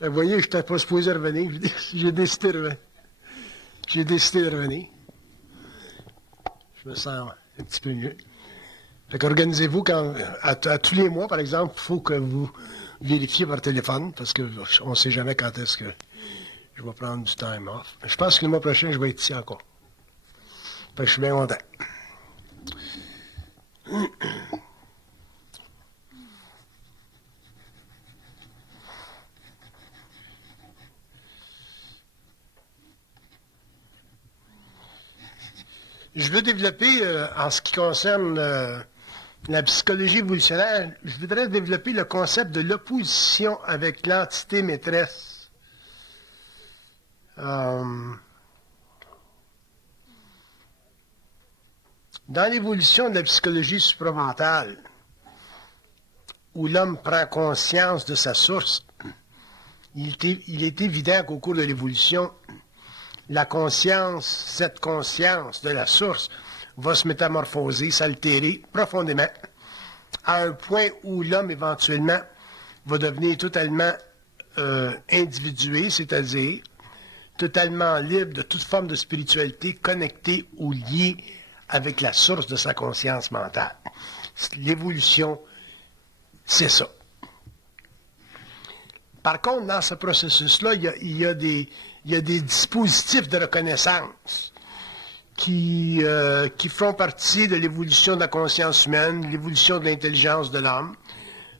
Vous voyez, je n'étais pas supposé revenir. J'ai décidé de revenir. J'ai décidé de revenir. Je me sens un petit peu mieux. Fait qu'organisez-vous à tous les mois, par exemple, il faut que vous vérifiez votre téléphone, parce qu'on ne sait jamais quand est-ce que je vais prendre du time off. Je pense que le mois prochain, je vais être ici encore. Fait que je suis bien content. Je veux développer, en ce qui concerne la psychologie évolutionnaire, je voudrais développer le concept de l'opposition avec l'entité maîtresse. Dans l'évolution de la psychologie supramentale, où l'homme prend conscience de sa source, il est évident qu'au cours de l'évolution, cette conscience de la source va se métamorphoser, s'altérer profondément, à un point où l'homme éventuellement va devenir totalement individué, c'est-à-dire totalement libre de toute forme de spiritualité, connecté ou lié avec la source de sa conscience mentale. L'évolution, c'est ça. Par contre, dans ce processus-là, il y a des dispositifs de reconnaissance qui font partie de l'évolution de la conscience humaine, l'évolution de l'intelligence de l'homme,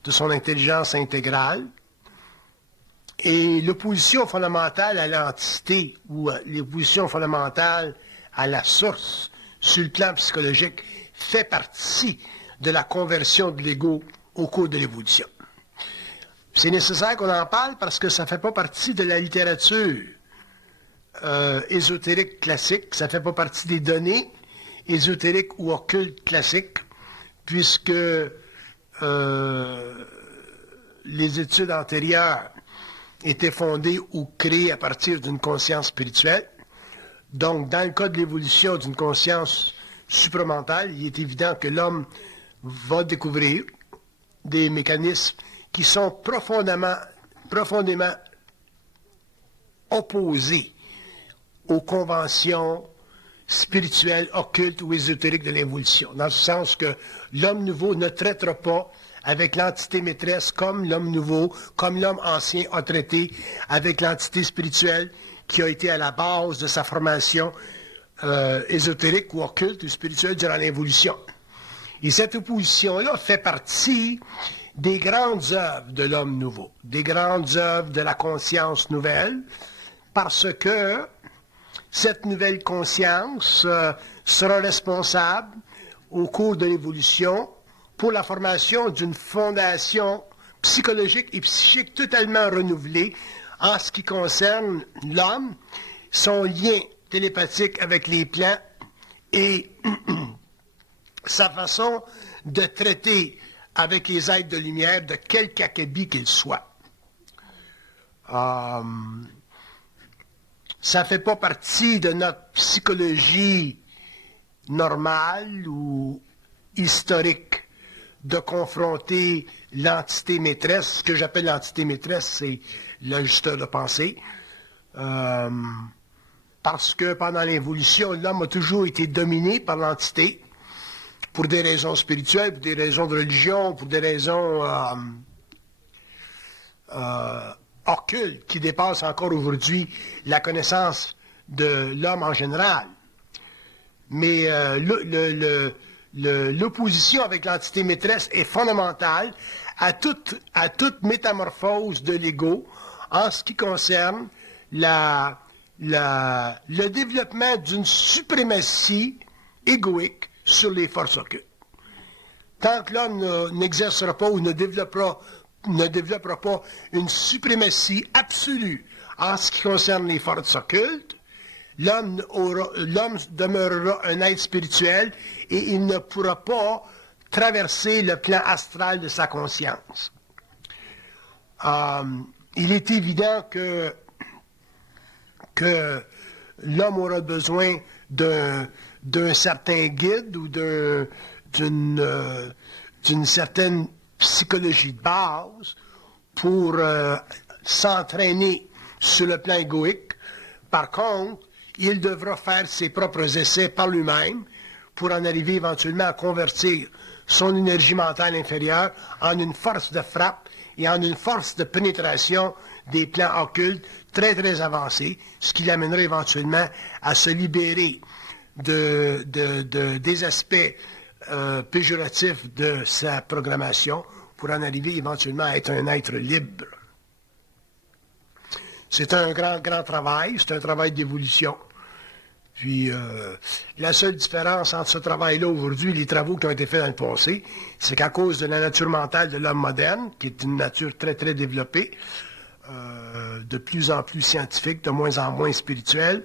de son intelligence intégrale. Et l'opposition fondamentale à l'entité ou l'opposition fondamentale à la source sur le plan psychologique fait partie de la conversion de l'ego au cours de l'évolution. C'est nécessaire qu'on en parle parce que ça ne fait pas partie de la littérature ésotérique classique, ça ne fait pas partie des données ésotériques ou occultes classiques, puisque les études antérieures étaient fondées ou créées à partir d'une conscience spirituelle. Donc, dans le cas de l'évolution d'une conscience supramentale, il est évident que l'homme va découvrir des mécanismes qui sont profondément opposés aux conventions spirituelles, occultes ou ésotériques de l'évolution. Dans le sens que l'homme nouveau ne traitera pas avec l'entité maîtresse comme l'homme nouveau, comme l'homme ancien a traité avec l'entité spirituelle qui a été à la base de sa formation ésotérique ou occulte ou spirituelle durant l'évolution. Et cette opposition-là fait partie des grandes œuvres de l'homme nouveau, des grandes œuvres de la conscience nouvelle, parce que cette nouvelle conscience sera responsable au cours de l'évolution pour la formation d'une fondation psychologique et psychique totalement renouvelée en ce qui concerne l'homme, son lien télépathique avec les plans et sa façon de traiter avec les êtres de lumière de quelque acabit qu'ils soient. Ça ne fait pas partie de notre psychologie normale ou historique de confronter l'entité maîtresse. Ce que j'appelle l'entité maîtresse, c'est l'ajusteur de pensée. Parce que pendant l'évolution, l'homme a toujours été dominé par l'entité pour des raisons spirituelles, pour des raisons de religion, pour des raisons occultes qui dépassent encore aujourd'hui la connaissance de l'homme en général. Mais l'opposition avec l'entité maîtresse est fondamentale à toute métamorphose de l'ego en ce qui concerne le développement d'une suprématie égoïque sur les forces occultes. Tant que l'homme n'exercera pas ou ne développera pas une suprématie absolue en ce qui concerne les forces occultes, l'homme demeurera un être spirituel et il ne pourra pas traverser le plan astral de sa conscience. Il est évident que l'homme aura besoin d'un certain guide ou d'une certaine psychologie de base pour s'entraîner sur le plan égoïque. Par contre, il devra faire ses propres essais par lui-même pour en arriver éventuellement à convertir son énergie mentale inférieure en une force de frappe et en une force de pénétration des plans occultes très, très avancés, ce qui l'amènera éventuellement à se libérer des aspects péjoratifs de sa programmation pour en arriver éventuellement à être un être libre. C'est un grand, grand travail, c'est un travail d'évolution. Puis, la seule différence entre ce travail-là aujourd'hui et les travaux qui ont été faits dans le passé, c'est qu'à cause de la nature mentale de l'homme moderne, qui est une nature très, très développée, de plus en plus scientifique, de moins en moins spirituelle,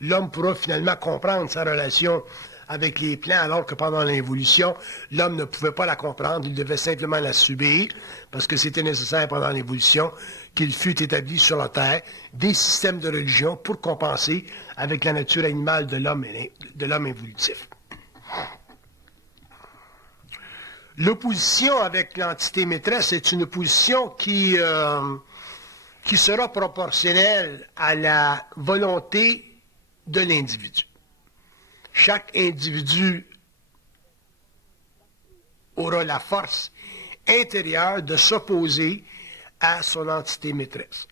l'homme pourra finalement comprendre sa relation avec les plans, alors que pendant l'évolution, l'homme ne pouvait pas la comprendre, il devait simplement la subir, parce que c'était nécessaire pendant l'évolution qu'il fût établi sur la Terre des systèmes de religion pour compenser avec la nature animale de l'homme évolutif. L'opposition avec l'entité maîtresse est une opposition qui sera proportionnelle à la volonté de l'individu. Chaque individu aura la force intérieure de s'opposer à son entité maîtresse.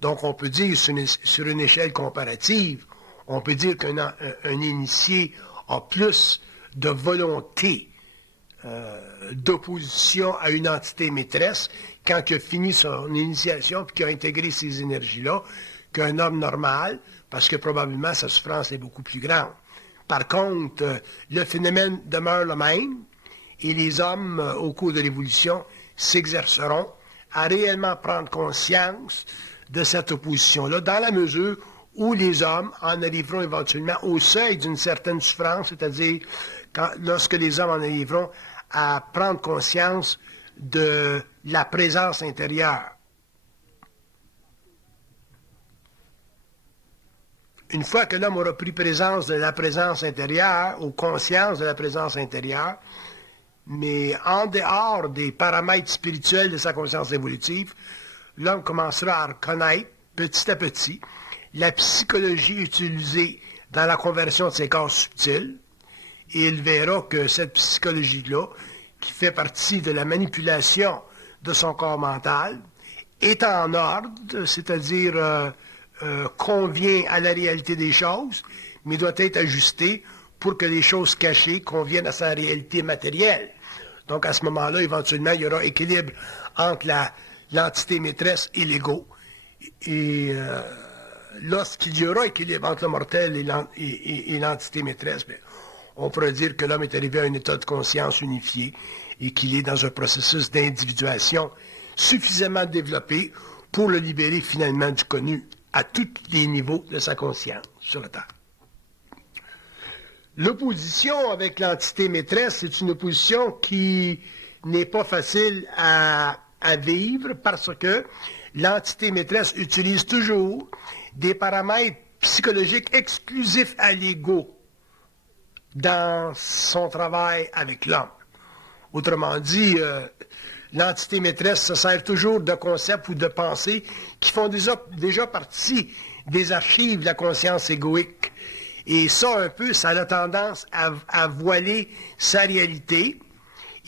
Donc, on peut dire, sur une échelle comparative, on peut dire qu'un initié a plus de volonté d'opposition à une entité maîtresse quand il a fini son initiation et qu'il a intégré ces énergies-là qu'un homme normal, parce que probablement sa souffrance est beaucoup plus grande. Par contre, le phénomène demeure le même et les hommes, au cours de l'évolution, s'exerceront à réellement prendre conscience de cette opposition-là, dans la mesure où les hommes en arriveront éventuellement au seuil d'une certaine souffrance, c'est-à-dire lorsque les hommes en arriveront à prendre conscience de la présence intérieure. Une fois que l'homme aura pris présence de la présence intérieure, ou conscience de la présence intérieure, mais en dehors des paramètres spirituels de sa conscience évolutive, l'homme commencera à reconnaître petit à petit la psychologie utilisée dans la conversion de ses corps subtils, et il verra que cette psychologie-là, qui fait partie de la manipulation de son corps mental, est en ordre, c'est-à-dire convient à la réalité des choses, mais doit être ajustée pour que les choses cachées conviennent à sa réalité matérielle. Donc, à ce moment-là, éventuellement, il y aura équilibre entre l'entité maîtresse et l'ego. Et lorsqu'il y aura équilibre entre le mortel et l'entité maîtresse, bien, on pourrait dire que l'homme est arrivé à un état de conscience unifié et qu'il est dans un processus d'individuation suffisamment développé pour le libérer finalement du connu à tous les niveaux de sa conscience sur la Terre. L'opposition avec l'entité maîtresse, c'est une opposition qui n'est pas facile à vivre parce que l'entité maîtresse utilise toujours des paramètres psychologiques exclusifs à l'ego dans son travail avec l'homme. Autrement dit, l'entité maîtresse se sert toujours de concepts ou de pensées qui font déjà partie des archives de la conscience égoïque. Et ça, un peu, ça a tendance à voiler sa réalité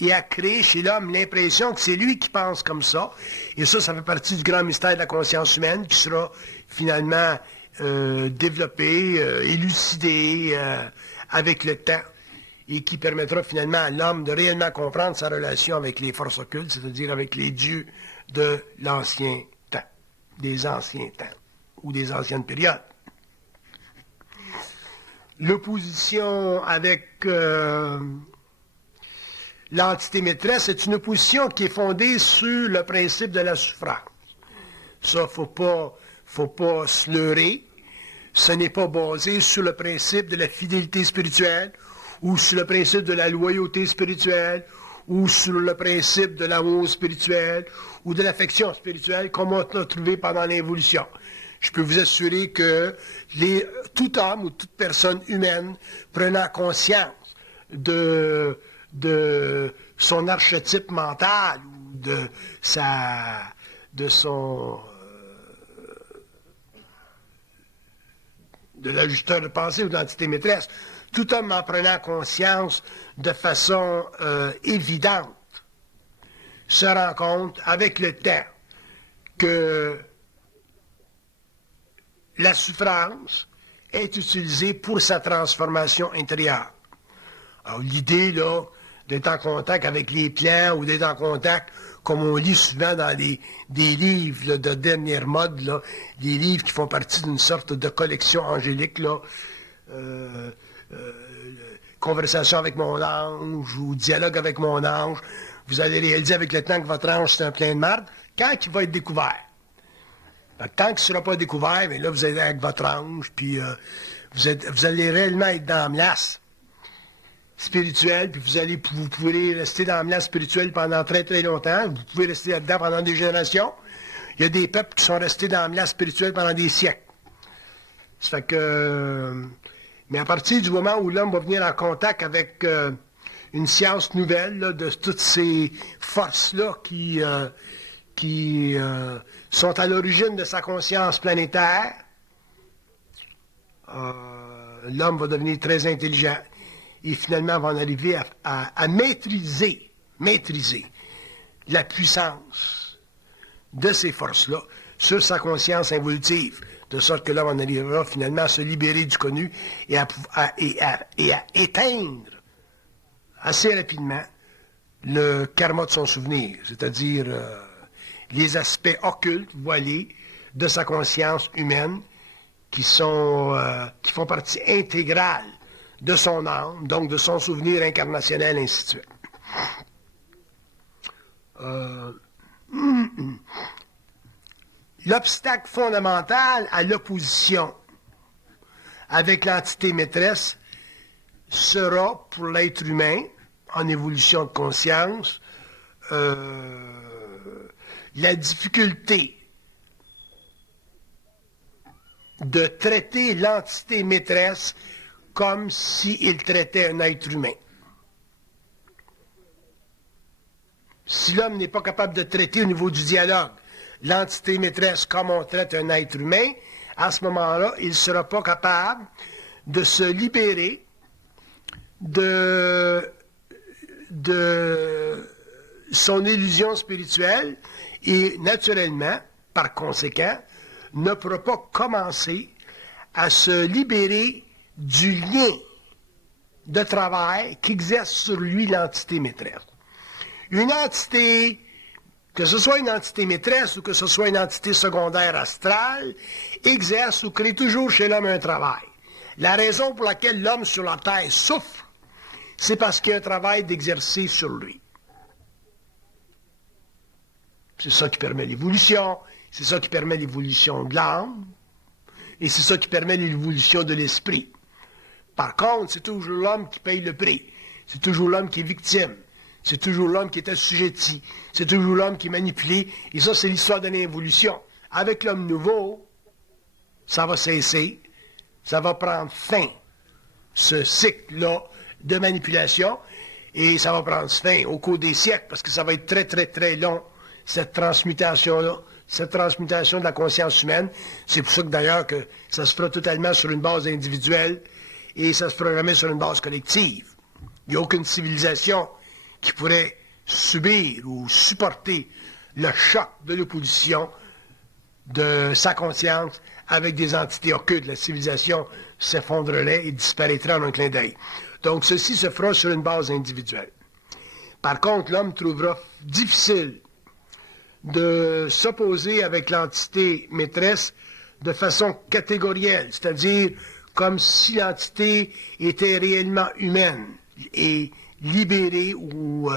et à créer chez l'homme l'impression que c'est lui qui pense comme ça. Et ça fait partie du grand mystère de la conscience humaine qui sera finalement développé, élucidé avec le temps et qui permettra finalement à l'homme de réellement comprendre sa relation avec les forces occultes, c'est-à-dire avec les dieux de l'ancien temps, des anciens temps ou des anciennes périodes. L'opposition avec l'entité maîtresse est une opposition qui est fondée sur le principe de la souffrance. Ça, faut pas se leurrer. Ce n'est pas basé sur le principe de la fidélité spirituelle, ou sur le principe de la loyauté spirituelle, ou sur le principe de l'amour spirituel, ou de l'affection spirituelle, comme on a trouvé pendant l'évolution. Je peux vous assurer que tout homme ou toute personne humaine prenant conscience de son archétype mental ou de son de l'ajusteur de pensée ou de l'entité maîtresse. Tout homme en prenant conscience de façon évidente se rend compte avec le temps que la souffrance est utilisée pour sa transformation intérieure. Alors l'idée là d'être en contact avec les plans ou d'être en contact, comme on lit souvent dans des livres là, de dernière mode, là, des livres qui font partie d'une sorte de collection angélique, là, conversation avec mon ange ou dialogue avec mon ange, vous allez réaliser avec le temps que votre ange c'est un plein de marde, quand il va être découvert. Tant qu'il ne sera pas découvert, mais là vous êtes avec votre ange, puis vous allez réellement être dans la melasse spirituelle, puis vous pouvez rester dans la menace spirituelle pendant très très longtemps, vous pouvez rester là-dedans pendant des générations. Il y a des peuples qui sont restés dans la menace spirituelle pendant des siècles. Ça fait que... mais à partir du moment où l'homme va venir en contact avec une science nouvelle là, de toutes ces forces-là qui sont à l'origine de sa conscience planétaire, l'homme va devenir très intelligent. Et finalement, va en arriver à maîtriser la puissance de ces forces-là sur sa conscience involutive, de sorte que l'homme en arrivera finalement à se libérer du connu et à éteindre assez rapidement le karma de son souvenir, c'est-à-dire les aspects occultes, voilés, de sa conscience humaine qui font partie intégrale de son âme, donc de son souvenir incarnationnel, ainsi de suite. L'obstacle fondamental à l'opposition avec l'entité maîtresse sera, pour l'être humain, en évolution de conscience, la difficulté de traiter l'entité maîtresse comme s'il traitait un être humain. Si l'homme n'est pas capable de traiter au niveau du dialogue l'entité maîtresse comme on traite un être humain, à ce moment-là, il ne sera pas capable de se libérer de son illusion spirituelle et, naturellement, par conséquent, ne pourra pas commencer à se libérer du lien de travail qu'exerce sur lui l'entité maîtresse. Une entité, que ce soit une entité maîtresse ou que ce soit une entité secondaire astrale, exerce ou crée toujours chez l'homme un travail. La raison pour laquelle l'homme sur la terre souffre, c'est parce qu'il y a un travail d'exercer sur lui. C'est ça qui permet l'évolution, c'est ça qui permet l'évolution de l'âme, et c'est ça qui permet l'évolution de l'esprit. Par contre, c'est toujours l'homme qui paye le prix. C'est toujours l'homme qui est victime. C'est toujours l'homme qui est assujetti. C'est toujours l'homme qui est manipulé. Et ça, c'est l'histoire de l'évolution. Avec l'homme nouveau, ça va cesser. Ça va prendre fin, ce cycle-là de manipulation. Et ça va prendre fin au cours des siècles, parce que ça va être très, très, très long, cette transmutation-là. Cette transmutation de la conscience humaine. C'est pour ça que d'ailleurs que ça se fera totalement sur une base individuelle et ça se fera jamais sur une base collective. Il n'y a aucune civilisation qui pourrait subir ou supporter le choc de l'opposition de sa conscience avec des entités occultes. La civilisation s'effondrerait et disparaîtrait en un clin d'œil. Donc ceci se fera sur une base individuelle. Par contre, l'homme trouvera difficile de s'opposer avec l'entité maîtresse de façon catégorielle, c'est-à-dire comme si l'entité était réellement humaine et libérée ou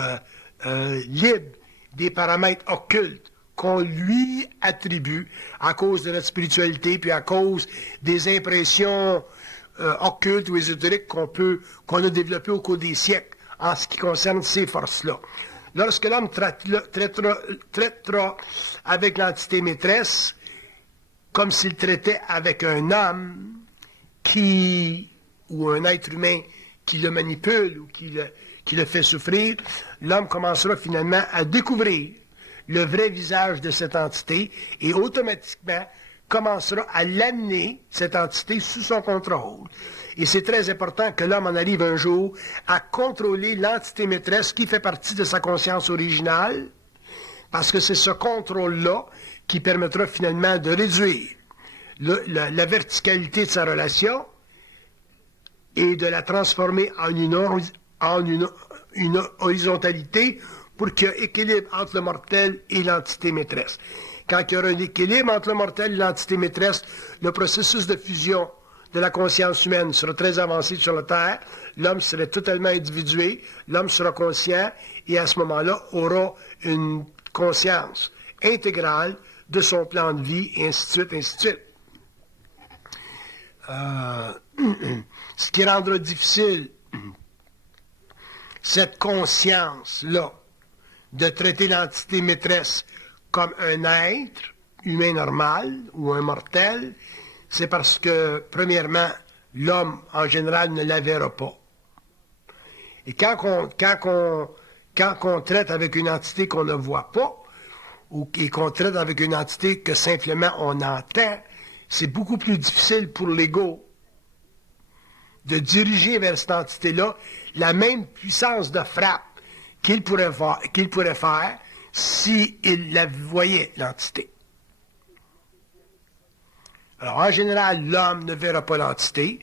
libre des paramètres occultes qu'on lui attribue à cause de notre spiritualité puis à cause des impressions occultes ou ésotériques qu'on a développées au cours des siècles en ce qui concerne ces forces-là. Lorsque l'homme traitera avec l'entité maîtresse comme s'il traitait avec un homme ou un être humain qui le manipule ou qui le fait souffrir, l'homme commencera finalement à découvrir le vrai visage de cette entité et automatiquement commencera à l'amener, cette entité, sous son contrôle. Et c'est très important que l'homme en arrive un jour à contrôler l'entité maîtresse qui fait partie de sa conscience originale, parce que c'est ce contrôle-là qui permettra finalement de réduire la verticalité de sa relation et de la transformer en une horizontalité pour qu'il y ait équilibre entre le mortel et l'entité maîtresse. Quand il y aura un équilibre entre le mortel et l'entité maîtresse, le processus de fusion de la conscience humaine sera très avancé sur la Terre, l'homme serait totalement individué, l'homme sera conscient et à ce moment-là aura une conscience intégrale de son plan de vie, et ainsi de suite, ainsi de suite. Ce qui rendra difficile cette conscience-là de traiter l'entité maîtresse comme un être humain normal ou un mortel, c'est parce que, premièrement, l'homme, en général, ne la verra pas. Et quand on traite avec une entité qu'on ne voit pas, et qu'on traite avec une entité que simplement on entend, c'est beaucoup plus difficile pour l'ego de diriger vers cette entité-là la même puissance de frappe qu'il pourrait faire s'il la voyait, l'entité. Alors, en général, l'homme ne verra pas l'entité.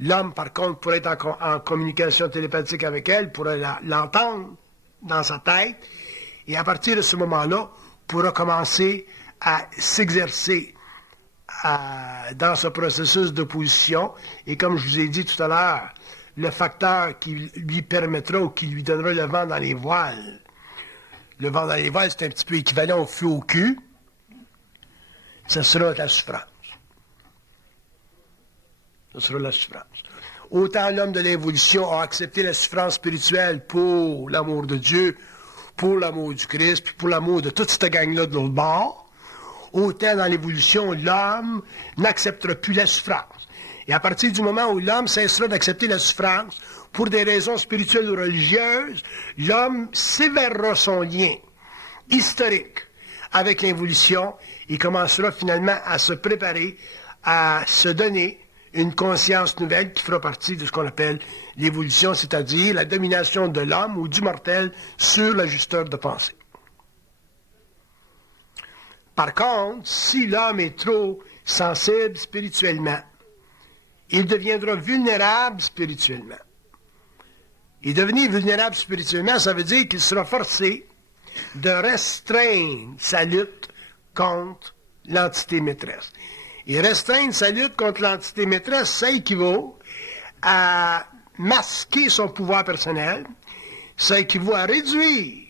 L'homme, par contre, pourrait être en communication télépathique avec elle, pourrait l'entendre dans sa tête, et à partir de ce moment-là, pourra commencer à s'exercer dans ce processus d'opposition. Et comme je vous ai dit tout à l'heure, le facteur qui lui permettra ou qui lui donnera le vent dans les voiles. Le vent dans les voiles, c'est un petit peu équivalent au feu au cul. Ce sera la souffrance. Ce sera la souffrance. Autant l'homme de l'évolution a accepté la souffrance spirituelle pour l'amour de Dieu, pour l'amour du Christ, puis pour l'amour de toute cette gang-là de l'autre bord, autant dans l'évolution, l'homme n'acceptera plus la souffrance. Et à partir du moment où l'homme cessera d'accepter la souffrance, pour des raisons spirituelles ou religieuses, l'homme sévèrera son lien historique avec l'évolution et commencera finalement à se préparer, à se donner une conscience nouvelle qui fera partie de ce qu'on appelle l'évolution, c'est-à-dire la domination de l'homme ou du mortel sur l'ajusteur de pensée. Par contre, si l'homme est trop sensible spirituellement, il deviendra vulnérable spirituellement. Et devenir vulnérable spirituellement, ça veut dire qu'il sera forcé de restreindre sa lutte contre l'entité maîtresse. Et restreindre sa lutte contre l'entité maîtresse, ça équivaut à masquer son pouvoir personnel, ça équivaut à réduire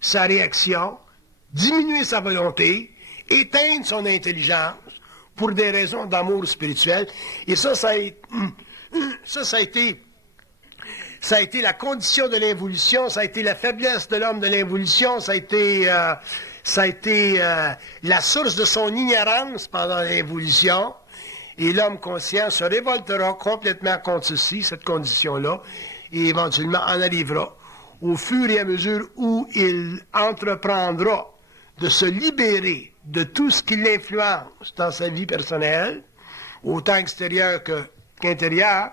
sa réaction, diminuer sa volonté, éteindre son intelligence pour des raisons d'amour spirituel. Et ça a été la condition de l'évolution, ça a été la faiblesse de l'homme de l'évolution, ça a été la source de son ignorance pendant l'évolution. Et l'homme conscient se révoltera complètement contre ceci, cette condition-là, et éventuellement en arrivera au fur et à mesure où il entreprendra de se libérer de tout ce qui l'influence dans sa vie personnelle, autant extérieure qu'intérieure,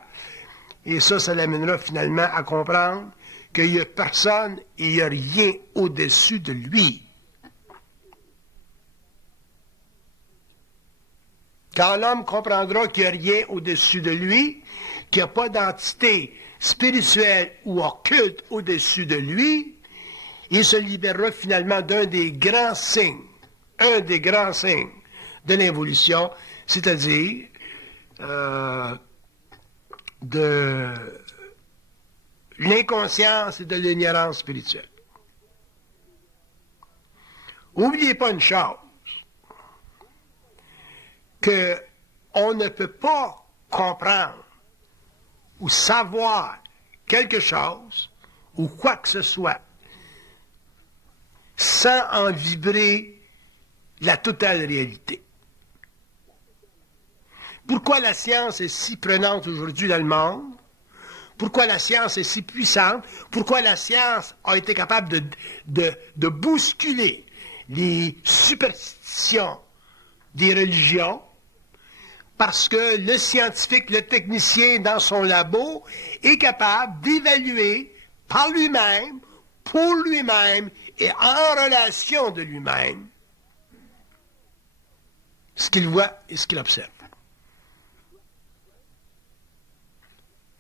et ça l'amènera finalement à comprendre qu'il n'y a personne et il n'y a rien au-dessus de lui. Quand l'homme comprendra qu'il n'y a rien au-dessus de lui, qu'il n'y a pas d'entité spirituelle ou occulte au-dessus de lui, il se libérera finalement d'un des grands signes de l'évolution, c'est-à-dire de l'inconscience et de l'ignorance spirituelle. N'oubliez pas une chose, qu'on ne peut pas comprendre ou savoir quelque chose ou quoi que ce soit sans en vibrer la totale réalité. Pourquoi la science est si prenante aujourd'hui dans le monde? Pourquoi la science est si puissante? Pourquoi la science a été capable de bousculer les superstitions des religions, parce que le scientifique, le technicien dans son labo est capable d'évaluer par lui-même, pour lui-même et en relation de lui-même ce qu'il voit et ce qu'il observe.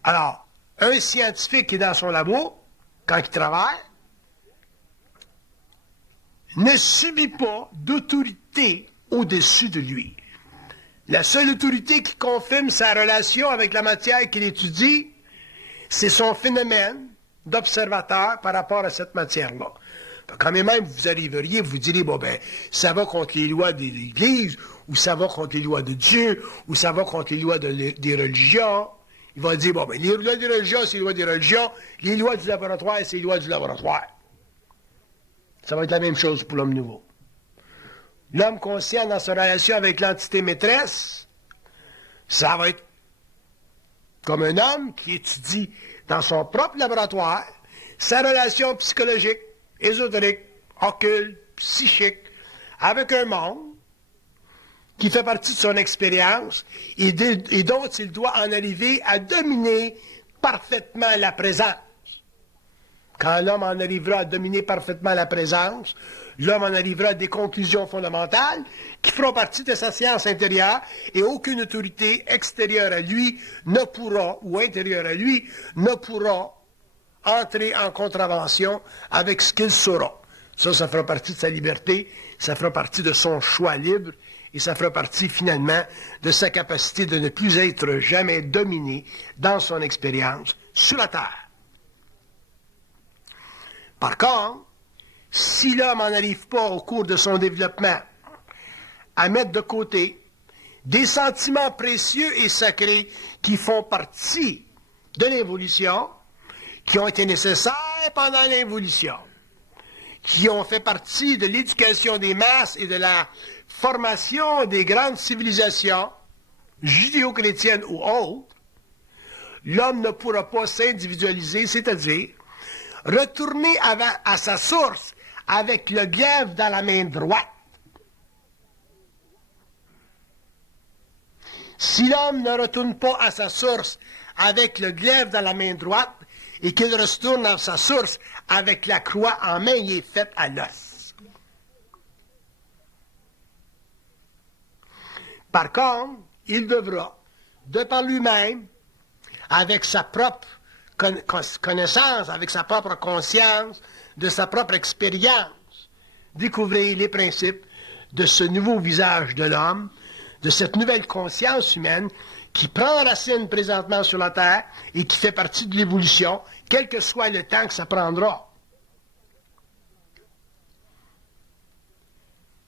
Alors, un scientifique qui est dans son labo, quand il travaille, ne subit pas d'autorité au-dessus de lui. La seule autorité qui confirme sa relation avec la matière qu'il étudie, c'est son phénomène d'observateur par rapport à cette matière-là. Quand même, vous arriveriez, vous direz, bon ben, ça va contre les lois de l'Église, ou ça va contre les lois de Dieu, ou ça va contre les lois des religions. Il va dire, bon ben, les lois des religions, c'est les lois des religions, les lois du laboratoire, c'est les lois du laboratoire. Ça va être la même chose pour l'homme nouveau. L'homme conscient dans sa relation avec l'entité maîtresse, ça va être comme un homme qui étudie dans son propre laboratoire sa relation psychologique, ésotérique, occulte, psychique, avec un monde qui fait partie de son expérience et dont il doit en arriver à dominer parfaitement la présence. Quand l'homme en arrivera à dominer parfaitement la présence, l'homme en arrivera à des conclusions fondamentales qui feront partie de sa science intérieure et aucune autorité extérieure à lui ne pourra, ou intérieure à lui, ne pourra entrer en contravention avec ce qu'il saura. Ça fera partie de sa liberté, ça fera partie de son choix libre et ça fera partie finalement de sa capacité de ne plus être jamais dominé dans son expérience sur la Terre. Par contre, si l'homme n'en arrive pas au cours de son développement à mettre de côté des sentiments précieux et sacrés qui font partie de l'évolution, qui ont été nécessaires pendant l'évolution, qui ont fait partie de l'éducation des masses et de la formation des grandes civilisations judéo-chrétiennes ou autres, l'homme ne pourra pas s'individualiser, c'est-à-dire retourner à sa source avec le glaive dans la main droite. Si l'homme ne retourne pas à sa source avec le glaive dans la main droite et qu'il retourne à sa source avec la croix en main, il est fait à l'os. Par contre, il devra, de par lui-même, avec sa propre connaissance, avec sa propre conscience, de sa propre expérience, découvrir les principes de ce nouveau visage de l'homme, de cette nouvelle conscience humaine qui prend racine présentement sur la Terre et qui fait partie de l'évolution, quel que soit le temps que ça prendra.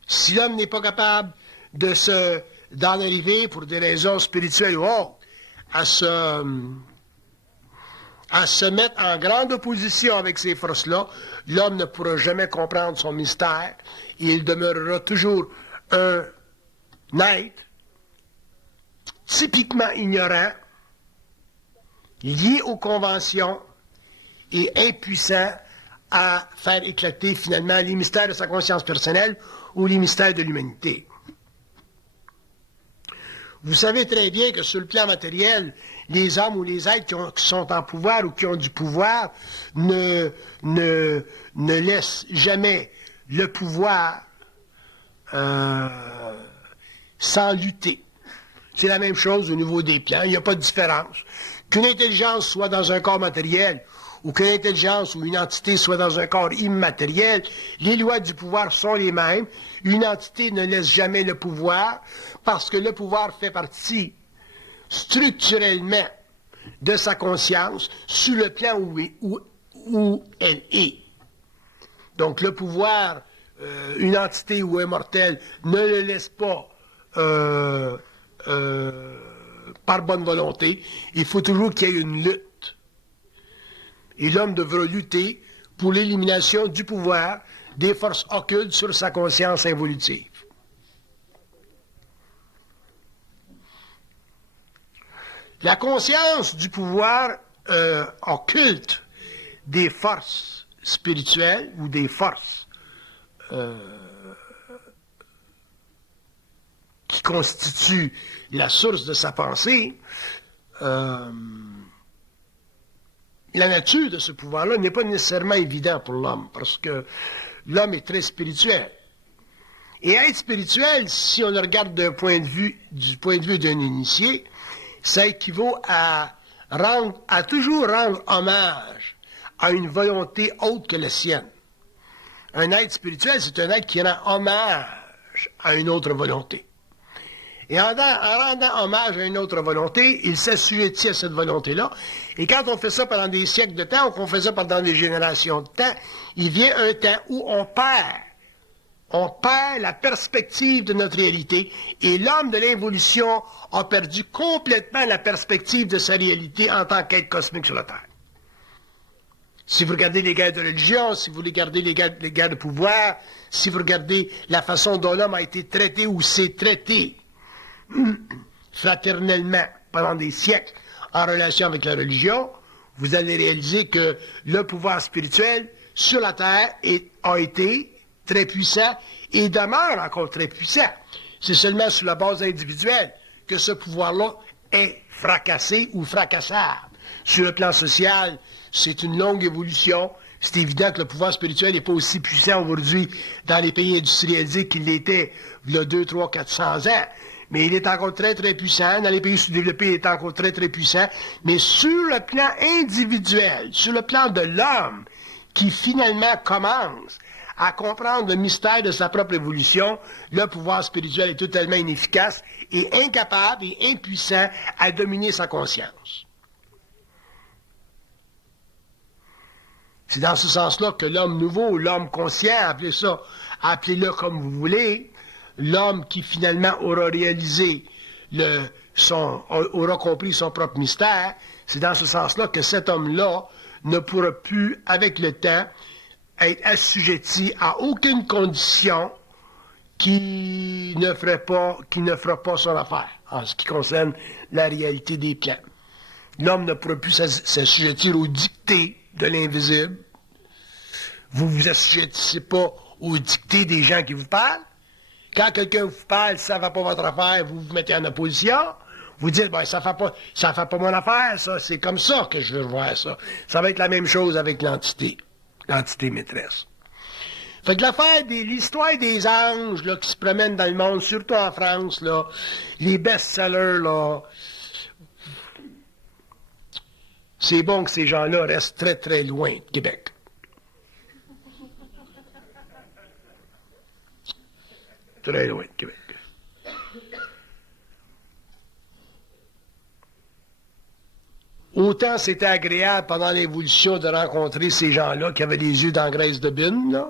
Si l'homme n'est pas capable d'en arriver pour des raisons spirituelles ou autres, à se mettre en grande opposition avec ces forces-là, l'homme ne pourra jamais comprendre son mystère et il demeurera toujours un être typiquement ignorant, lié aux conventions et impuissant à faire éclater finalement les mystères de sa conscience personnelle ou les mystères de l'humanité. Vous savez très bien que sur le plan matériel, les hommes ou les êtres qui sont en pouvoir ou qui ont du pouvoir ne laissent jamais le pouvoir sans lutter. C'est la même chose au niveau des plans, il n'y a pas de différence. Qu'une intelligence soit dans un corps matériel ou qu'une intelligence ou une entité soit dans un corps immatériel, les lois du pouvoir sont les mêmes. Une entité ne laisse jamais le pouvoir parce que le pouvoir fait partie structurellement de sa conscience sur le plan où elle est. Donc le pouvoir, une entité ou un mortel, ne le laisse pas par bonne volonté. Il faut toujours qu'il y ait une lutte. Et l'homme devra lutter pour l'élimination du pouvoir des forces occultes sur sa conscience évolutive. La conscience du pouvoir occulte des forces spirituelles ou des forces constitue la source de sa pensée, la nature de ce pouvoir-là n'est pas nécessairement évident pour l'homme, parce que l'homme est très spirituel. Et être spirituel, si on le regarde du point de vue d'un initié, ça équivaut à toujours rendre hommage à une volonté autre que la sienne. Un être spirituel, c'est un être qui rend hommage à une autre volonté. Et en rendant hommage à une autre volonté, il s'assujettit à cette volonté-là. Et quand on fait ça pendant des siècles de temps, ou qu'on fait ça pendant des générations de temps, il vient un temps où on perd la perspective de notre réalité, et l'homme de l'involution a perdu complètement la perspective de sa réalité en tant qu'être cosmique sur la Terre. Si vous regardez les guerres de religion, si vous regardez les guerres de pouvoir, si vous regardez la façon dont l'homme a été traité ou s'est traité fraternellement pendant des siècles en relation avec la religion, vous allez réaliser que le pouvoir spirituel sur la Terre a été très puissant et demeure encore très puissant. C'est seulement sur la base individuelle que ce pouvoir-là est fracassé ou fracassable. Sur le plan social, c'est une longue évolution. C'est évident que le pouvoir spirituel n'est pas aussi puissant aujourd'hui dans les pays industrialisés qu'il l'était il y a 2, 3, 400 ans. Mais il est encore très, très puissant. Dans les pays sous-développés, il est encore très, très puissant. Mais sur le plan individuel, sur le plan de l'homme, qui finalement commence à comprendre le mystère de sa propre évolution, le pouvoir spirituel est totalement inefficace et incapable et impuissant à dominer sa conscience. C'est dans ce sens-là que l'homme nouveau, l'homme conscient, appelez-le comme vous voulez, l'homme qui finalement aura réalisé aura compris son propre mystère, c'est dans ce sens-là que cet homme-là ne pourra plus, avec le temps, être assujetti à aucune condition qui ne fera pas son affaire en ce qui concerne la réalité des plans. L'homme ne pourra plus s'assujettir aux dictées de l'invisible. Vous vous assujettissez pas aux dictées des gens qui vous parlent. Quand quelqu'un vous parle, ça ne va pas votre affaire, vous vous mettez en opposition. Vous dites, ben, ça fait pas mon affaire, ça, c'est comme ça que je veux voir ça. Ça va être la même chose avec l'entité maîtresse. Fait que l'histoire des anges, là, qui se promènent dans le monde, surtout en France, là, les best-sellers, là, c'est bon que ces gens-là restent très, très loin de Québec. Très loin de Québec. Autant c'était agréable pendant l'évolution de rencontrer ces gens-là qui avaient les yeux dans la graisse de bine, là.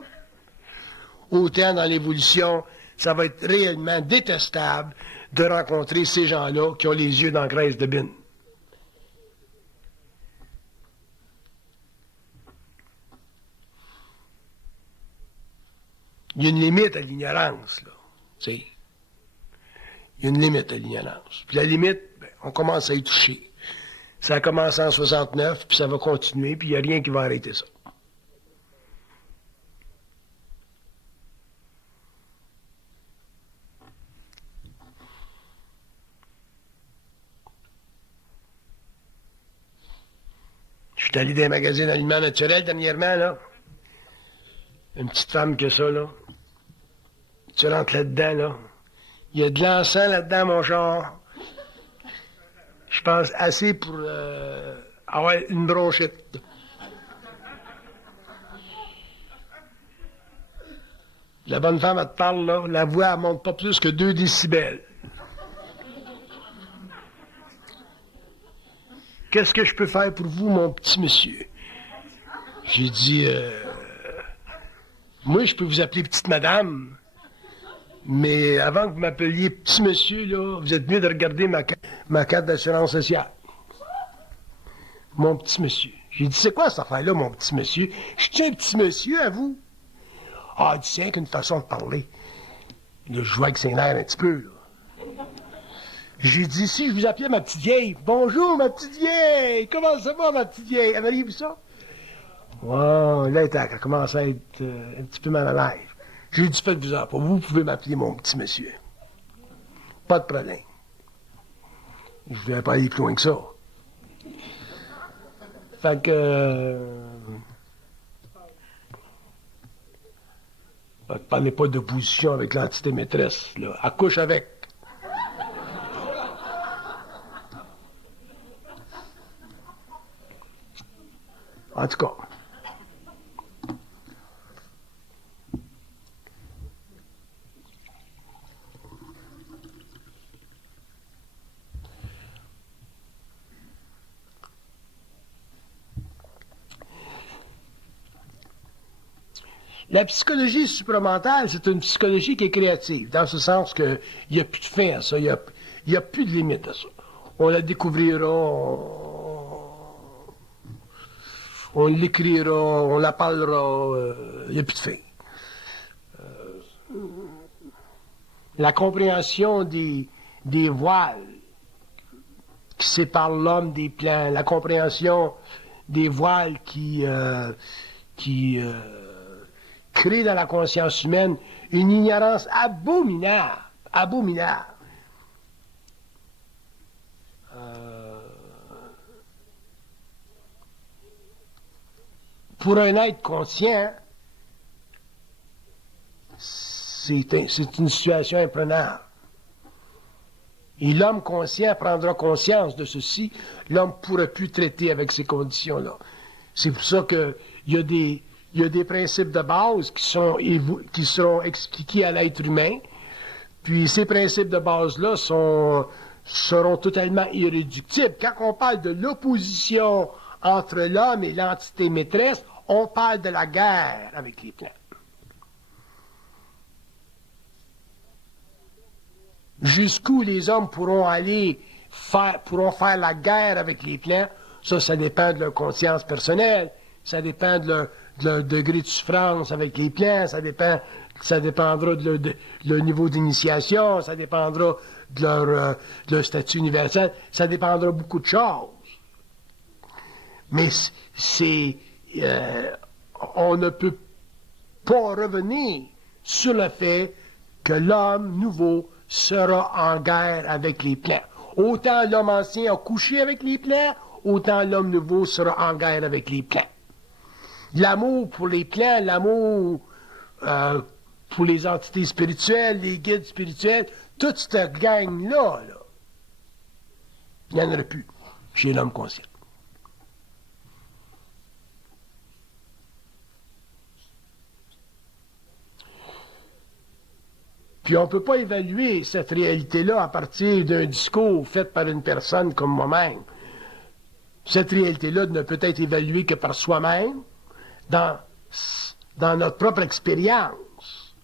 Autant dans l'évolution, ça va être réellement détestable de rencontrer ces gens-là qui ont les yeux dans la graisse de bine. Il y a une limite à l'ignorance, là. Tu sais. Il y a une limite à l'ignorance. Puis la limite, ben, on commence à y toucher. Ça a commencé en 69, puis ça va continuer, puis il n'y a rien qui va arrêter ça. Je suis allé dans les magazines aliments naturels dernièrement, là. Une petite femme que ça, là. Tu rentres là-dedans, là. Il y a de l'encens là-dedans, mon genre. Je pense assez pour avoir une bronchite. La bonne femme, elle te parle, là. La voix, elle monte pas plus que 2 décibels. Qu'est-ce que je peux faire pour vous, mon petit monsieur? J'ai dit, moi, je peux vous appeler petite madame, mais avant que vous m'appeliez petit monsieur, là, vous êtes mieux de regarder ma carte d'assurance sociale. Mon petit monsieur. J'ai dit, c'est quoi cette affaire-là, mon petit monsieur? Je suis un petit monsieur à vous? Ah, tu sais qu'une façon de parler. Là, je vois que c'est l'air un petit peu, là. J'ai dit, si je vous appelais ma petite vieille, bonjour ma petite vieille, comment ça va ma petite vieille? Elle m'a dit ça? Wow, là, elle commence à être un petit peu mal à l'aise. J'ai dit, faites-vous-en pas, vous pouvez m'appeler mon petit monsieur. Pas de problème. Je ne vais pas aller plus loin que ça. Fait que... parlez pas d'opposition avec l'entité maîtresse, là. Accouche avec. En tout cas. La psychologie supramentale, c'est une psychologie qui est créative, dans ce sens qu'il n'y a plus de fin à ça, il n'y a plus de limite à ça. On la découvrira, on l'écrira, on la parlera, il n'y a plus de fin. La compréhension des voiles qui séparent l'homme des plans, la compréhension des voiles qui crée dans la conscience humaine une ignorance abominable, abominable. Pour un être conscient, c'est une situation imprenable. Et l'homme conscient prendra conscience de ceci, l'homme ne pourra plus traiter avec ces conditions-là. C'est pour ça qu'il y a des principes de base qui seront expliqués à l'être humain, puis ces principes de base-là seront totalement irréductibles. Quand on parle de l'opposition entre l'homme et l'entité maîtresse, on parle de la guerre avec les plans. Jusqu'où les hommes pourront faire la guerre avec les plans, ça dépend de leur conscience personnelle, ça dépend de leur degré de souffrance avec les plans, ça dépendra de leur niveau d'initiation, ça dépendra de leur statut universel, ça dépendra de beaucoup de choses. Mais on ne peut pas revenir sur le fait que l'homme nouveau sera en guerre avec les plans. Autant l'homme ancien a couché avec les plans, autant l'homme nouveau sera en guerre avec les plans. L'amour pour les plans, l'amour pour les entités spirituelles, les guides spirituels, toute cette gang-là, il n'y en aurait plus chez l'homme conscient. Puis on ne peut pas évaluer cette réalité-là à partir d'un discours fait par une personne comme moi-même. Cette réalité-là ne peut être évaluée que par soi-même, dans notre propre expérience.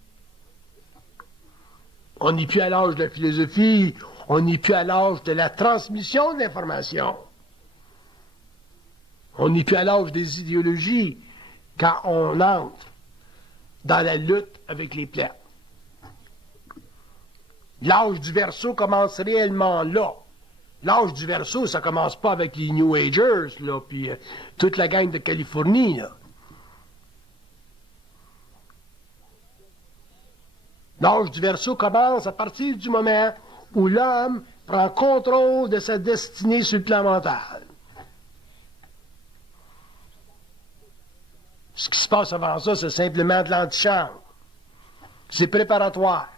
On n'est plus à l'âge de la philosophie, on n'est plus à l'âge de la transmission de l'information. On n'est plus à l'âge des idéologies quand on entre dans la lutte avec les plans. L'âge du Verseau commence réellement là. L'âge du Verseau, ça commence pas avec les New Agers, là, puis toute la gang de Californie, là. L'âge du Verseau commence à partir du moment où l'homme prend contrôle de sa destinée sur le plan mental. Ce qui se passe avant ça, c'est simplement de l'antichambre. C'est préparatoire.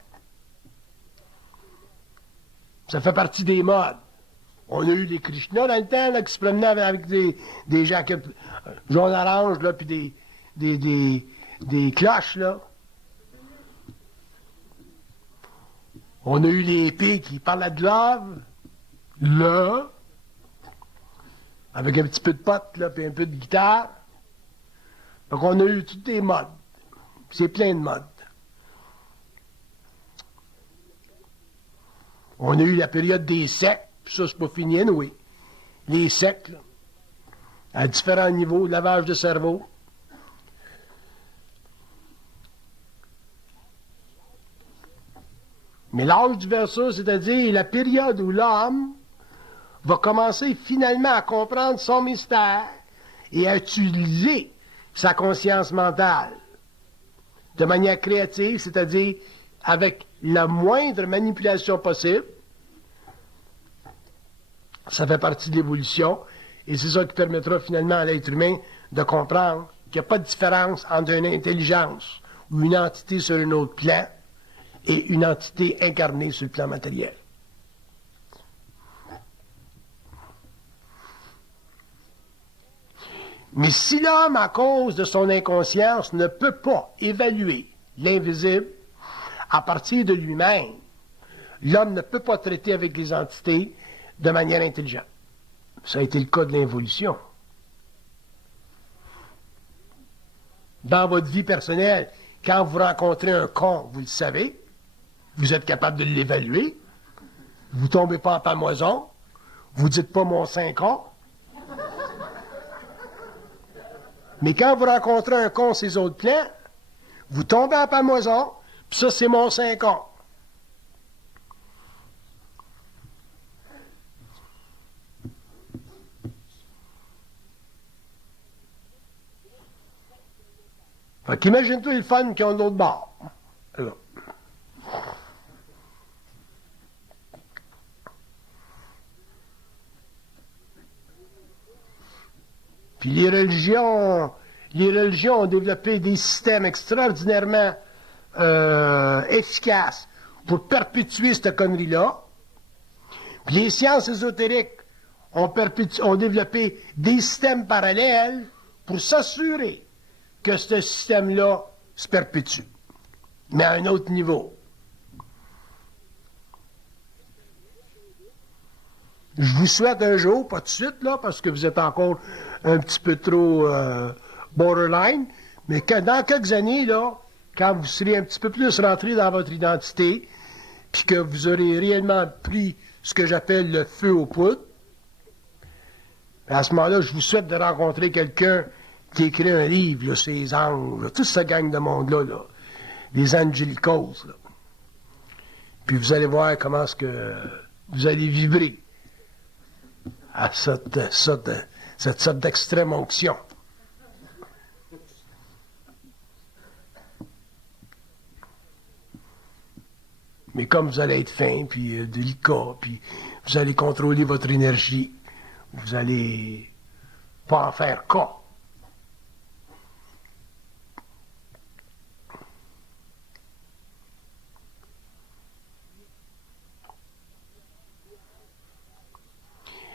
Ça fait partie des modes. On a eu des Krishna dans le temps là, qui se promenaient avec des jaquettes jaune-orange, là, puis des cloches, là. On a eu les épées qui parlaient de love, là, avec un petit peu de pote, là, puis un peu de guitare. Donc on a eu tous des modes. C'est plein de modes. On a eu la période des sectes, puis ça, c'est pas fini, oui. Les sectes, là, à différents niveaux, lavage de cerveau. Mais l'âge du Verseau, c'est-à-dire la période où l'homme va commencer finalement à comprendre son mystère et à utiliser sa conscience mentale de manière créative, c'est-à-dire avec la moindre manipulation possible, Ça fait partie de l'évolution. Et c'est ça qui permettra finalement à l'être humain de comprendre qu'il n'y a pas de différence entre une intelligence ou une entité sur un autre plan et une entité incarnée sur le plan matériel. Mais si l'homme, à cause de son inconscience, ne peut pas évaluer l'invisible à partir de lui-même, l'homme ne peut pas traiter avec les entités de manière intelligente. Ça a été le cas de l'involution. Dans votre vie personnelle, quand vous rencontrez un con, vous le savez, vous êtes capable de l'évaluer, vous ne tombez pas en pamoison, vous ne dites pas mon saint con. Mais quand vous rencontrez un con sur les autres plans, vous tombez en pamoison, puis ça, c'est mon saint con. Fait qu'imagine-toi le fun qu'ils ont de l'autre bord. Alors. Puis les religions ont développé des systèmes extraordinairement efficaces pour perpétuer cette connerie-là. Puis les sciences ésotériques ont développé des systèmes parallèles pour s'assurer que ce système-là se perpétue, mais à un autre niveau. Je vous souhaite un jour, pas tout de suite, là, parce que vous êtes encore un petit peu trop borderline, mais que dans quelques années, là, quand vous serez un petit peu plus rentré dans votre identité, puis que vous aurez réellement pris ce que j'appelle le feu aux poudres, à ce moment-là, je vous souhaite de rencontrer quelqu'un qui écrit un livre, là, ces anges, là, toute cette gang de monde-là, là, des angélicos, là. Puis vous allez voir comment est-ce que vous allez vibrer à cette sorte d'extrême onction. Mais comme vous allez être fin, puis délicat, puis vous allez contrôler votre énergie, vous allez pas en faire cas.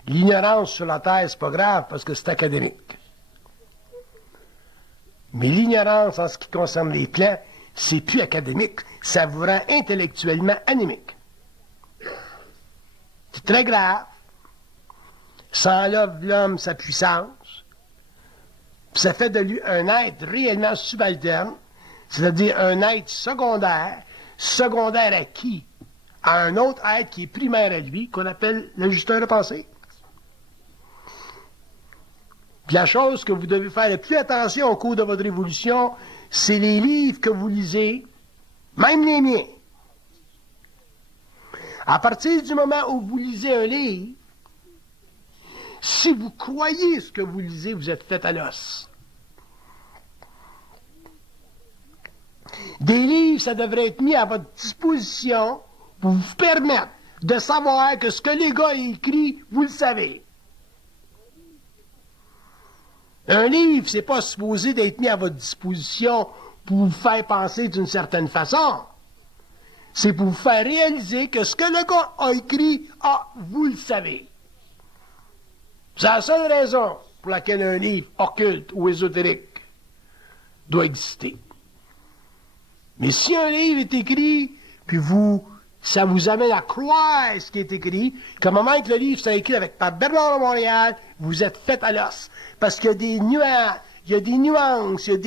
L'ignorance sur la Terre, c'est pas grave parce que c'est académique. Mais l'ignorance en ce qui concerne les plans, c'est plus académique. Ça vous rend intellectuellement anémique. C'est très grave. Ça enlève l'homme sa puissance. Puis ça fait de lui un être réellement subalterne, c'est-à-dire un être secondaire. Secondaire à qui? À un autre être qui est primaire à lui, qu'on appelle l'ajusteur de pensée. Puis la chose que vous devez faire le plus attention au cours de votre évolution, c'est les livres que vous lisez, même les miens. À partir du moment où vous lisez un livre, si vous croyez ce que vous lisez, vous êtes fait à l'os. Des livres, ça devrait être mis à votre disposition pour vous permettre de savoir que ce que les gars ont écrit, vous le savez. Un livre, c'est pas supposé d'être mis à votre disposition pour vous faire penser d'une certaine façon. C'est pour vous faire réaliser que ce que le gars a écrit, vous le savez. C'est la seule raison pour laquelle un livre occulte ou ésotérique doit exister. Mais si un livre est écrit, puis ça vous amène à croire ce qui est écrit, qu'à un moment que le livre sera écrit par Bernard de Montréal, vous êtes fait à l'os. Parce qu'il y a des nuances, il y a des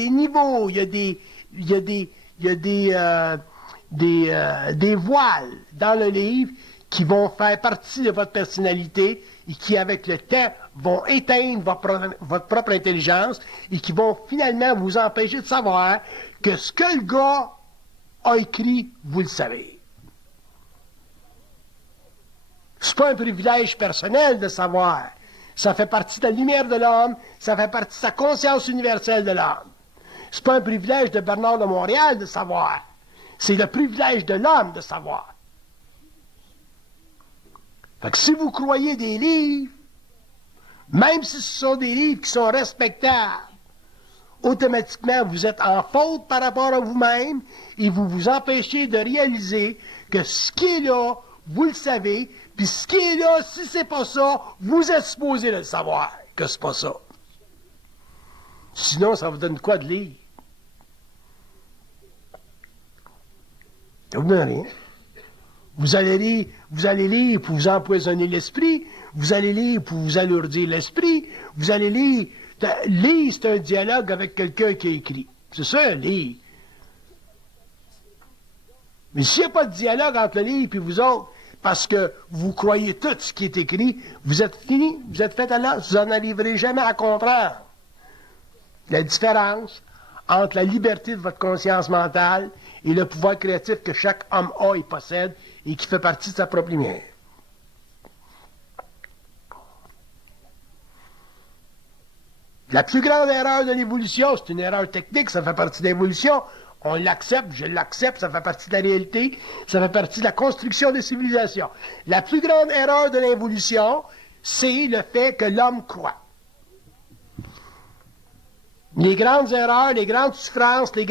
niveaux, il y a des voiles dans le livre qui vont faire partie de votre personnalité et qui, avec le temps, vont éteindre votre propre intelligence et qui vont finalement vous empêcher de savoir que ce que le gars a écrit, vous le savez. C'est pas un privilège personnel de savoir. Ça fait partie de la lumière de l'homme, ça fait partie de sa conscience universelle de l'homme. C'est pas un privilège de Bernard de Montréal de savoir. C'est le privilège de l'homme de savoir. Fait que si vous croyez des livres, même si ce sont des livres qui sont respectables, automatiquement, vous êtes en faute par rapport à vous-même et vous vous empêchez de réaliser que ce qui est là, vous le savez, puis ce qui est là, si c'est pas ça, vous êtes supposé de le savoir que c'est pas ça. Sinon, ça vous donne quoi de lire? Ça vous donne rien. Vous allez lire pour vous empoisonner l'esprit, vous allez lire pour vous alourdir l'esprit, vous allez lire. Lire, c'est un dialogue avec quelqu'un qui a écrit. C'est ça, lire. Mais s'il n'y a pas de dialogue entre le livre et vous autres, parce que vous croyez tout ce qui est écrit, vous êtes fini, vous êtes fait à l'os, vous n'en arriverez jamais à comprendre la différence entre la liberté de votre conscience mentale et le pouvoir créatif que chaque homme a et possède et qui fait partie de sa propre lumière. La plus grande erreur de l'évolution, c'est une erreur technique, ça fait partie de l'évolution. On l'accepte, je l'accepte, ça fait partie de la réalité, ça fait partie de la construction des civilisations. La plus grande erreur de l'évolution, c'est le fait que l'homme croit. Les grandes erreurs, les grandes souffrances, les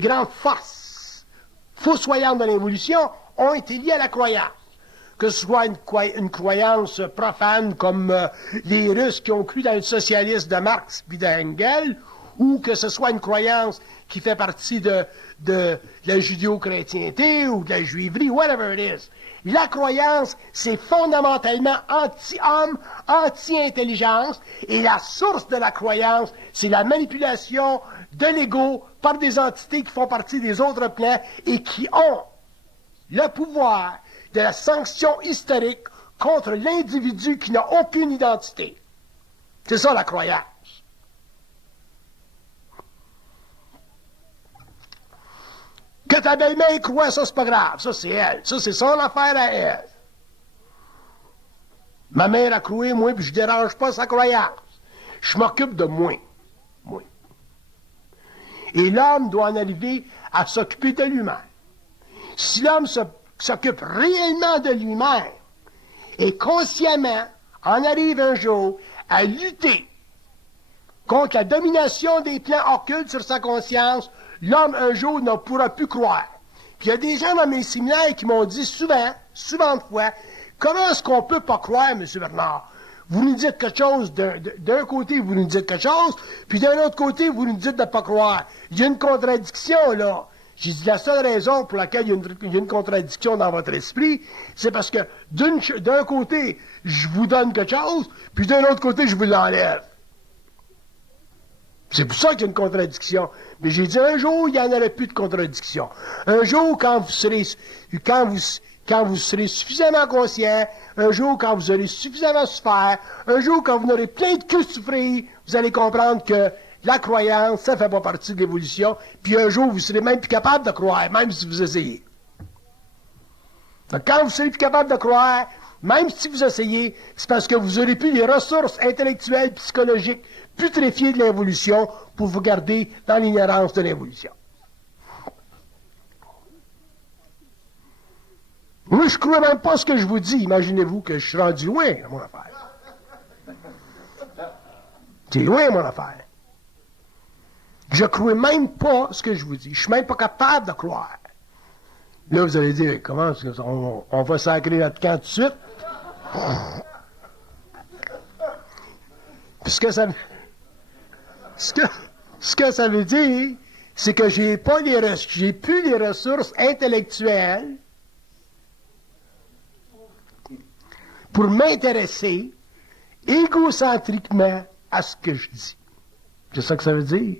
grandes forces fossoyantes de l'évolution ont été liées à la croyance. Que ce soit une croyance profane comme les Russes qui ont cru dans le socialisme de Marx puis d'Engels, ou que ce soit une croyance qui fait partie de la judéo-chrétienté ou de la juiverie, whatever it is. La croyance, c'est fondamentalement anti-homme, anti-intelligence, et la source de la croyance, c'est la manipulation de l'ego par des entités qui font partie des autres plans et qui ont le pouvoir de la sanction historique contre l'individu qui n'a aucune identité. C'est ça la croyance. Que ta belle-mère croit, ça c'est pas grave, ça c'est elle, ça c'est son affaire à elle. Ma mère a croué, moi, puis je dérange pas sa croyance. Je m'occupe de moi. Moi. Et l'homme doit en arriver à s'occuper de lui-même. Si l'homme s'occupe réellement de lui-même et consciemment en arrive un jour à lutter contre la domination des plans occultes sur sa conscience, l'homme un jour ne pourra plus croire. Puis il y a des gens dans mes séminaires qui m'ont dit souvent de fois, comment est-ce qu'on peut pas croire, M. Bernard? Vous nous dites quelque chose, d'un côté vous nous dites quelque chose, puis d'un autre côté vous nous dites de ne pas croire. Il y a une contradiction là. J'ai dit, la seule raison pour laquelle il y a une contradiction dans votre esprit, c'est parce que d'un côté, je vous donne quelque chose, puis d'un autre côté, je vous l'enlève. C'est pour ça qu'il y a une contradiction. Mais j'ai dit, un jour, il n'y en aurait plus de contradiction. Un jour, quand vous serez suffisamment conscient, un jour, quand vous aurez suffisamment souffert, un jour, quand vous aurez plein de queues souffrir, vous allez comprendre que la croyance, ça ne fait pas partie de l'évolution, puis un jour, vous ne serez même plus capable de croire, même si vous essayez. Donc, quand vous ne serez plus capable de croire, même si vous essayez, c'est parce que vous n'aurez plus les ressources intellectuelles, psychologiques, putréfiées de l'évolution pour vous garder dans l'ignorance de l'évolution. Moi, je ne crois même pas ce que je vous dis. Imaginez-vous que je suis rendu loin dans mon affaire. C'est loin, mon affaire. Je ne crois même pas ce que je vous dis. Je ne suis même pas capable de croire. Là, vous allez dire, comment on va sacrer notre camp tout de suite? Puis ce que ça veut dire, c'est que j'ai plus les ressources intellectuelles pour m'intéresser égocentriquement à ce que je dis. C'est ça que ça veut dire.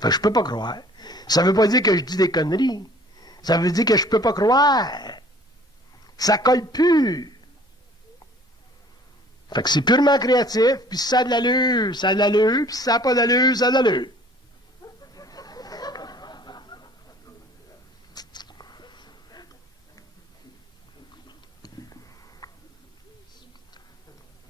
Fait que je peux pas croire. Ça veut pas dire que je dis des conneries. Ça veut dire que je peux pas croire. Ça colle plus. Fait que c'est purement créatif, puis ça a de l'allure, ça a de l'allure, puis ça n'a pas d'allure, ça a de l'allure.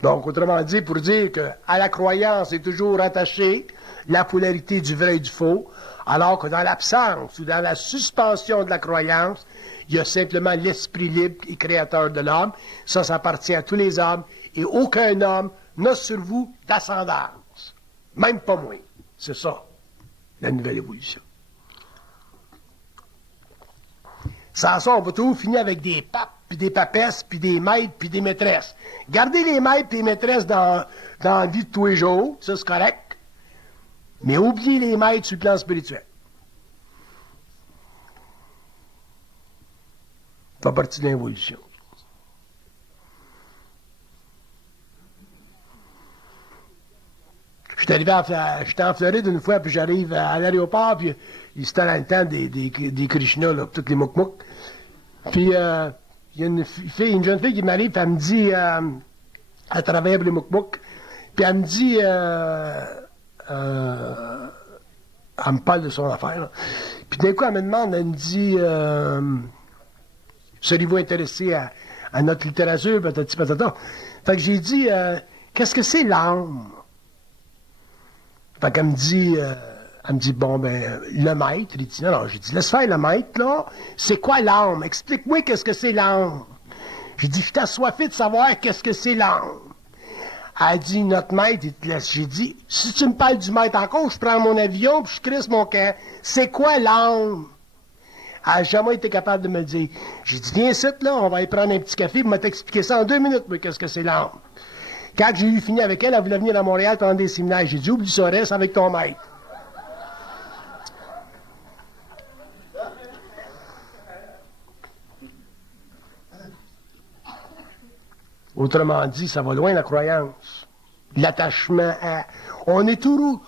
Donc, autrement dit, pour dire qu'à la croyance est toujours attaché la polarité du vrai et du faux, alors que dans l'absence ou dans la suspension de la croyance, il y a simplement l'esprit libre et créateur de l'homme. Ça appartient à tous les hommes, et aucun homme n'a sur vous d'ascendance. Même pas moi. C'est ça, la nouvelle évolution. Sans ça, on va toujours finir avec des papes, puis des papesses, puis des maîtres, puis des maîtresses. Gardez les maîtres et les maîtresses dans la vie de tous les jours, ça c'est correct. Mais oubliez les maîtres sur le plan spirituel. Ça fait partie de l'évolution. J'étais en Floride une fois, puis j'arrive à l'aéroport, puis c'était dans le temps des Krishna, là, tous les mouk-mouk. Puis, il y a une jeune fille qui m'arrive, puis elle me dit, elle travaille pour les mouk-mouk, puis elle me dit, elle me parle de son affaire, là. Puis d'un coup, elle me dit, seriez-vous intéressé à notre littérature, patati patata. Fait que j'ai dit, qu'est-ce que c'est l'âme? Fait qu'elle me dit, bon, ben, le maître. Il dit, non, j'ai dit, laisse faire le maître, là. C'est quoi l'âme? Explique-moi qu'est-ce que c'est l'âme. J'ai dit, je suis assoiffé de savoir qu'est-ce que c'est l'âme. Elle dit, notre maître, il te laisse. J'ai dit, si tu me parles du maître encore, je prends mon avion, puis je crisse mon camp. C'est quoi l'âme? Elle n'a jamais été capable de me le dire. J'ai dit, viens ici, là, on va aller prendre un petit café, pour t'expliquer ça en 2 minutes, mais qu'est-ce que c'est l'âme. Quand j'ai eu fini avec elle, elle voulait venir à Montréal prendre des séminaires. J'ai dit, oublie ça, reste avec ton maître. Autrement dit, ça va loin la croyance. L'attachement à... On est toujours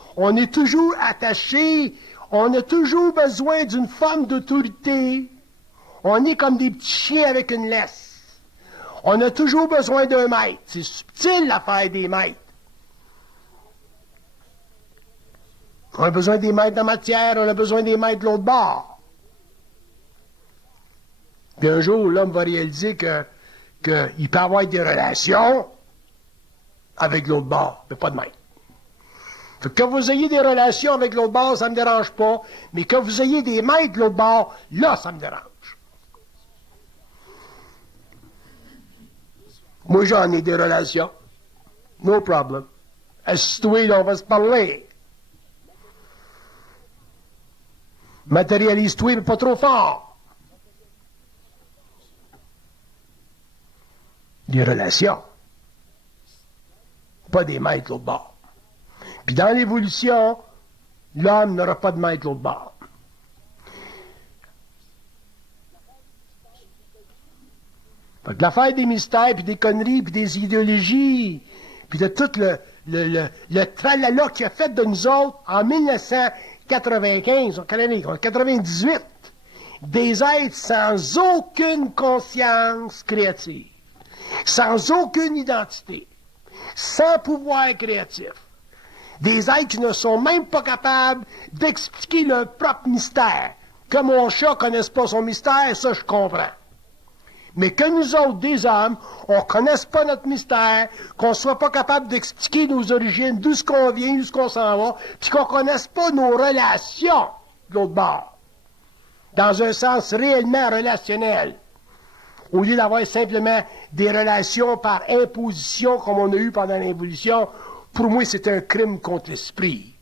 attaché. On a toujours besoin d'une forme d'autorité. On est comme des petits chiens avec une laisse. On a toujours besoin d'un maître. C'est subtil l'affaire des maîtres. On a besoin des maîtres en matière, on a besoin des maîtres de l'autre bord. Puis un jour, l'homme va réaliser qu'il peut avoir des relations avec l'autre bord, mais pas de maître. Fait que vous ayez des relations avec l'autre bord, ça ne me dérange pas, mais que vous ayez des maîtres de l'autre bord, là, ça me dérange. Moi, j'en ai des relations. No problem. Assis-toi, là, on va se parler. Matérialise-toi, mais pas trop fort. Des relations. Pas des maîtres de l'autre bord. Puis dans l'évolution, l'homme n'aura pas de maître de l'autre bord. Fait que l'affaire des mystères, puis des conneries, puis des idéologies, puis de tout le tralala qu'il a fait de nous autres en 1995, en quelle année? En 98, des êtres sans aucune conscience créative, sans aucune identité, sans pouvoir créatif. Des êtres qui ne sont même pas capables d'expliquer leur propre mystère. Que mon chat ne connaisse pas son mystère, ça je comprends. Mais que nous autres, des hommes, on ne connaisse pas notre mystère, qu'on ne soit pas capable d'expliquer nos origines, d'où ce qu'on vient, d'où ce qu'on s'en va, puis qu'on ne connaisse pas nos relations de l'autre bord, dans un sens réellement relationnel, au lieu d'avoir simplement des relations par imposition comme on a eu pendant l'évolution. Pour moi, c'est un crime contre l'esprit.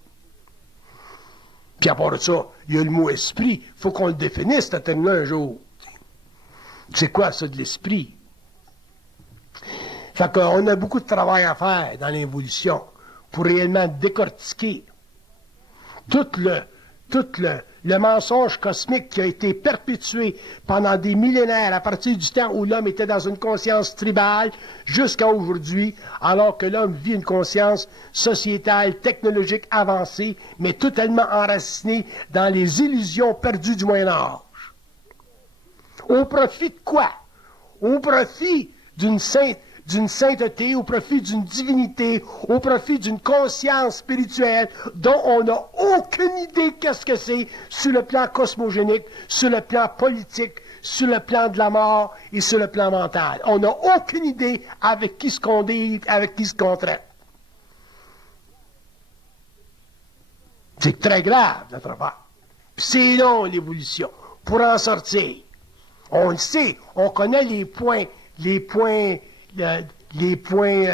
Puis à part de ça, il y a le mot esprit, il faut qu'on le définisse, ce terme-là, un jour. C'est quoi ça de l'esprit? Fait qu'on a beaucoup de travail à faire dans l'évolution pour réellement décortiquer tout le mensonge cosmique qui a été perpétué pendant des millénaires à partir du temps où l'homme était dans une conscience tribale jusqu'à aujourd'hui, alors que l'homme vit une conscience sociétale, technologique avancée, mais totalement enracinée dans les illusions perdues du Moyen-Âge. Au profit de quoi? Au profit d'une sainteté, au profit d'une divinité, au profit d'une conscience spirituelle dont on n'a aucune idée qu'est-ce que c'est sur le plan cosmogénique, sur le plan politique, sur le plan de la mort et sur le plan mental. On n'a aucune idée avec qui se qu'on dit, avec qui se qu'on traite. C'est très grave, notre affaire. Puis c'est long, l'évolution, pour en sortir. On le sait, on connaît les points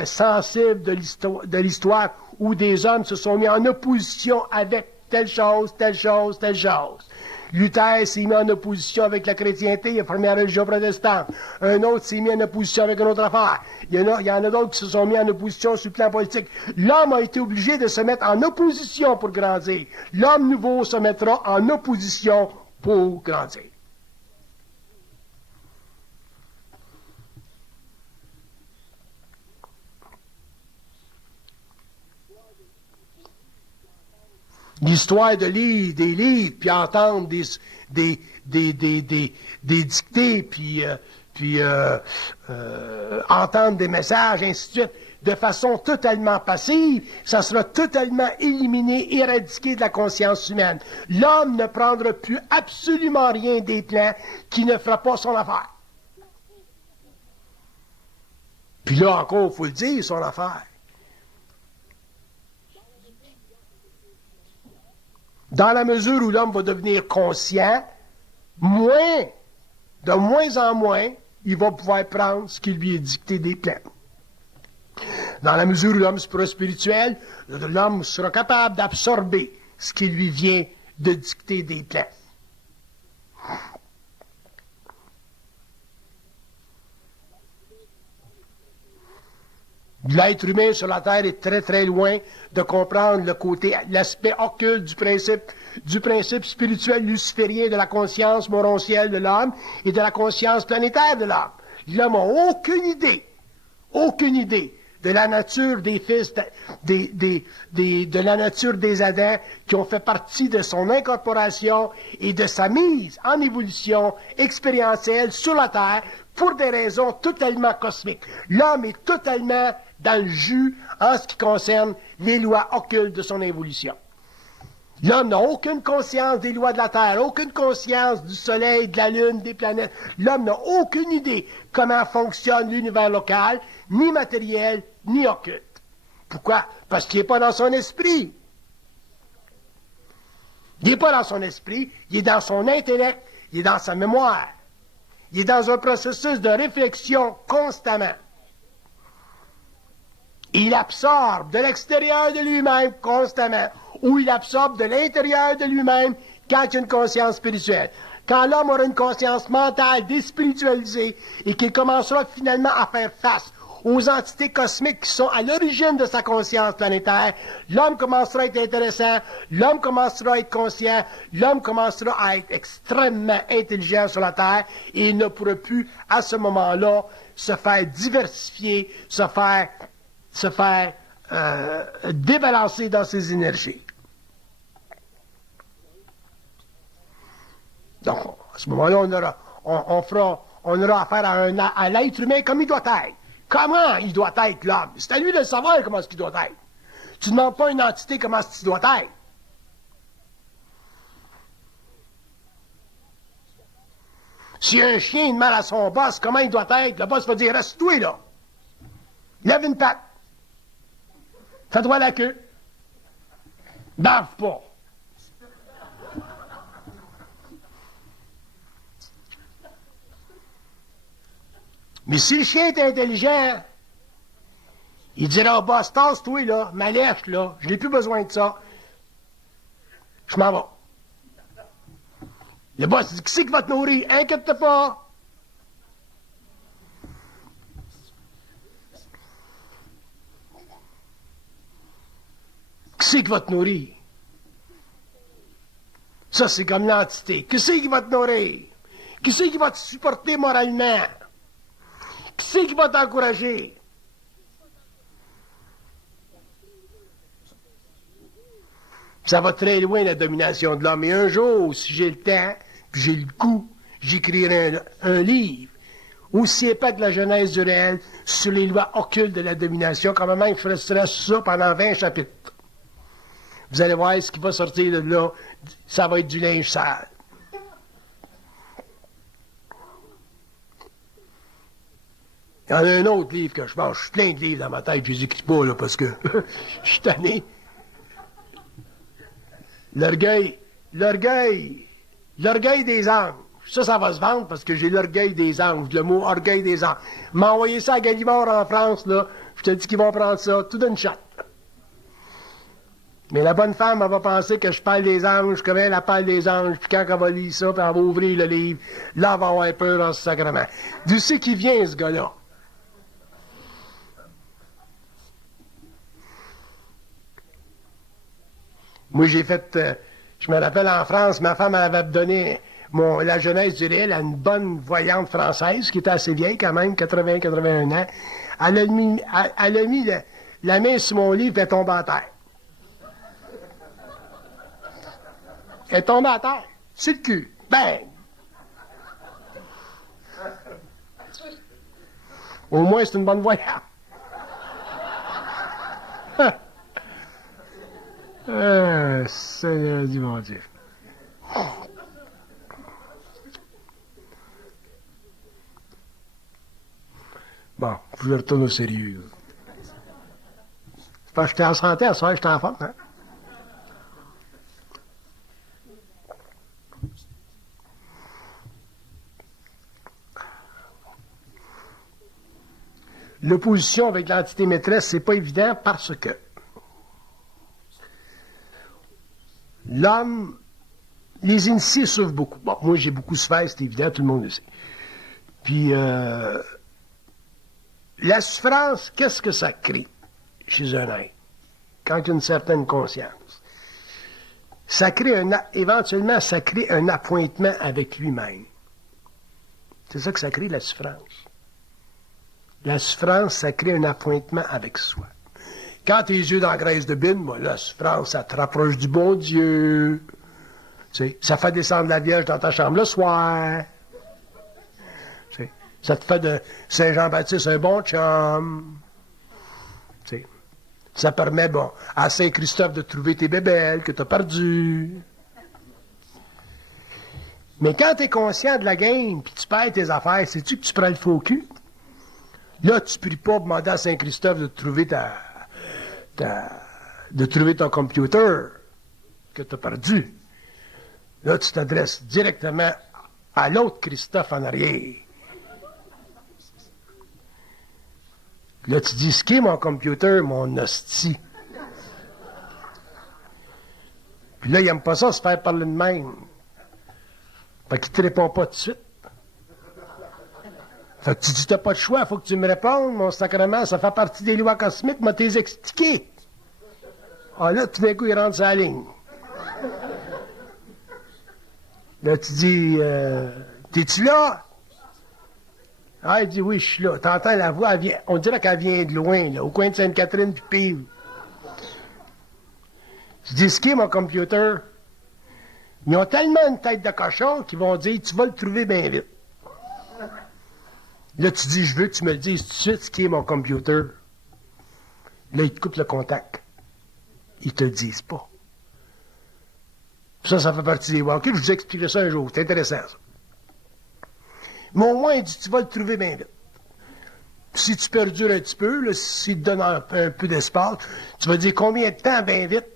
sensibles de l'histoire où des hommes se sont mis en opposition avec telle chose, telle chose, telle chose. Luther s'est mis en opposition avec la chrétienté, il a formé la religion protestante. Un autre s'est mis en opposition avec une autre affaire. Il y en a d'autres qui se sont mis en opposition sur le plan politique. L'homme a été obligé de se mettre en opposition pour grandir. L'homme nouveau se mettra en opposition pour grandir. L'histoire de lire des livres, puis entendre des dictées, puis entendre des messages, ainsi de suite, de façon totalement passive, ça sera totalement éliminé, éradiqué de la conscience humaine. L'homme ne prendra plus absolument rien des plans qui ne fera pas son affaire. Puis là encore, il faut le dire, son affaire. Dans la mesure où l'homme va devenir conscient, de moins en moins, il va pouvoir prendre ce qui lui est dicté des plans. Dans la mesure où l'homme sera spirituel, l'homme sera capable d'absorber ce qui lui vient de dicter des plans. L'être humain sur la Terre est très, très loin de comprendre l'aspect occulte du principe spirituel luciférien de la conscience morontielle de l'homme et de la conscience planétaire de l'homme. L'homme n'a aucune idée de la nature des fils, de la nature des Adams qui ont fait partie de son incorporation et de sa mise en évolution expérientielle sur la Terre pour des raisons totalement cosmiques. L'homme est totalement dans le jus en ce qui concerne les lois occultes de son évolution. L'homme n'a aucune conscience des lois de la Terre, aucune conscience du Soleil, de la Lune, des planètes. L'homme n'a aucune idée comment fonctionne l'univers local, ni matériel, ni occulte. Pourquoi? Parce qu'il n'est pas dans son esprit. Il n'est pas dans son esprit, il est dans son intellect, il est dans sa mémoire. Il est dans un processus de réflexion constamment. Il absorbe de l'extérieur de lui-même constamment, ou il absorbe de l'intérieur de lui-même quand il y a une conscience spirituelle. Quand l'homme aura une conscience mentale déspiritualisée et qu'il commencera finalement à faire face aux entités cosmiques qui sont à l'origine de sa conscience planétaire, l'homme commencera à être intéressant, l'homme commencera à être conscient, l'homme commencera à être extrêmement intelligent sur la Terre et il ne pourra plus, à ce moment-là, se faire diversifier, se faire débalancer dans ses énergies. Donc, à ce moment-là, on aura affaire à l'être humain comme il doit être. Comment il doit être, l'homme? C'est à lui de savoir comment est-ce qu'il doit être. Tu ne demandes pas à une entité comment est-ce qu'il doit être. Si un chien demande à son boss comment il doit être, le boss va dire « Reste-toi là. Lève une patte. Fais-toi la queue. Bave pas. » Mais si le chien est intelligent, il dira au boss, tasse-toi là, ma lèche là, je n'ai plus besoin de ça. Je m'en vais. Le boss dit, qui c'est qui va te nourrir? Inquiète-toi pas. Qui c'est qui va te nourrir? Ça, c'est comme l'entité. Qui c'est qui va te nourrir? Qui c'est qui va te supporter moralement? Qui c'est qui va t'encourager? Ça va très loin, la domination de l'homme. Et un jour, si j'ai le temps, puis j'ai le goût, j'écrirai un livre aussi épais que la genèse du réel sur les lois occultes de la domination. Quand même, je ferai ça pendant 20 chapitres. Vous allez voir ce qui va sortir de là. Ça va être du linge sale. Il y en a un autre livre que je pense. Je suis plein de livres dans ma tête, je les écris pas, là, parce que je suis tanné. L'orgueil des anges. Ça va se vendre parce que j'ai l'orgueil des anges, le mot orgueil des anges. M'a envoyé ça à Gallimard en France, là. Je te dis qu'ils vont prendre ça tout d'une shot. Mais la bonne femme, elle va penser que je parle des anges, comme elle parle des anges, puis quand elle va lire ça, puis elle va ouvrir le livre, là, elle va avoir peur en ce sacrement. D'où c'est qu'il vient, ce gars-là? Moi, j'ai fait, je me rappelle en France, ma femme elle avait donné la jeunesse du réel à une bonne voyante française, qui était assez vieille quand même, 80-81 ans. Elle a mis la main sur mon livre et elle est tombée à terre. Elle est tombée à terre, sur le cul. Bang! Au moins, c'est une bonne voyante. Seigneur du mon Dieu. Bon, je retourne au sérieux. C'est parce que j'étais en santé, à soir, j'étais en forme, hein? L'opposition avec l'entité maîtresse, c'est pas évident parce que l'homme, les initiés souffrent beaucoup. Bon, moi, j'ai beaucoup souffert, c'est évident, tout le monde le sait. Puis, la souffrance, qu'est-ce que ça crée chez un être? Quand il y a une certaine conscience. Ça crée éventuellement, ça crée un appointement avec lui-même. C'est ça que ça crée, la souffrance. La souffrance, ça crée un appointement avec soi. Quand tes yeux dans la graisse de bine, moi, la souffrance, ça te rapproche du bon Dieu. Tu sais, ça fait descendre la Vierge dans ta chambre le soir. Tu sais, ça te fait de Saint-Jean-Baptiste un bon chum. Tu sais, ça permet, bon, à Saint-Christophe de trouver tes bébelles que tu as perdues. Mais quand tu es conscient de la game, puis tu perds tes affaires, sais-tu que tu prends le faux cul? Là, tu ne pries pas demander à Saint-Christophe de trouver de trouver ton computer que tu as perdu. Là, tu t'adresses directement à l'autre Christophe en arrière. Là, tu dis, ce qui est mon computer, mon hostie. Puis là, il n'aime pas ça, se faire parler de même. Fait qu'il ne te répond pas tout de suite. Fait que tu dis, t'as pas de choix, il faut que tu me répondes, mon sacrement, ça fait partie des lois cosmiques, m'a t'es expliqué. Ah là, tout d'un coup, il rentre sur la ligne. Là, tu dis, t'es-tu là? Ah, il dit, oui, je suis là. T'entends la voix, on dirait qu'elle vient de loin, là, au coin de Sainte-Catherine puis Pive. Je dis, ce qui est mon computer? Ils ont tellement une tête de cochon qu'ils vont dire, tu vas le trouver bien vite. Là, tu dis, je veux que tu me le dises tout de suite ce qui est mon computer. Là, ils te coupent le contact. Ils te le disent pas. Ça fait partie des walkers. Je vous expliquerai ça un jour. C'est intéressant, ça. Mais au moins, il dit, tu vas le trouver bien vite. Si tu perdures un petit peu, là, s'il te donne un peu d'espace, tu vas dire combien de temps bien vite?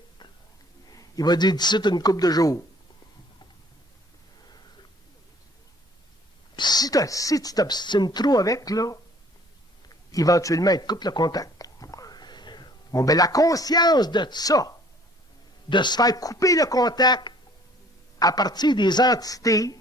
Il va dire d'ici une couple de jours. Si tu t'obstines trop avec, là, éventuellement, il te coupe le contact. Bon, ben, la conscience de ça, de se faire couper le contact à partir des entités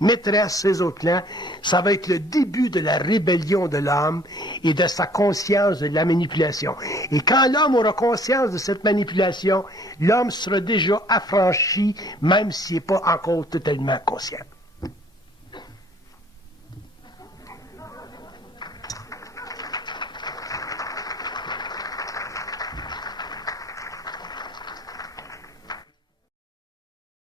maîtresses, ces autres-là, ça va être le début de la rébellion de l'homme et de sa conscience de la manipulation. Et quand l'homme aura conscience de cette manipulation, l'homme sera déjà affranchi, même s'il n'est pas encore totalement conscient.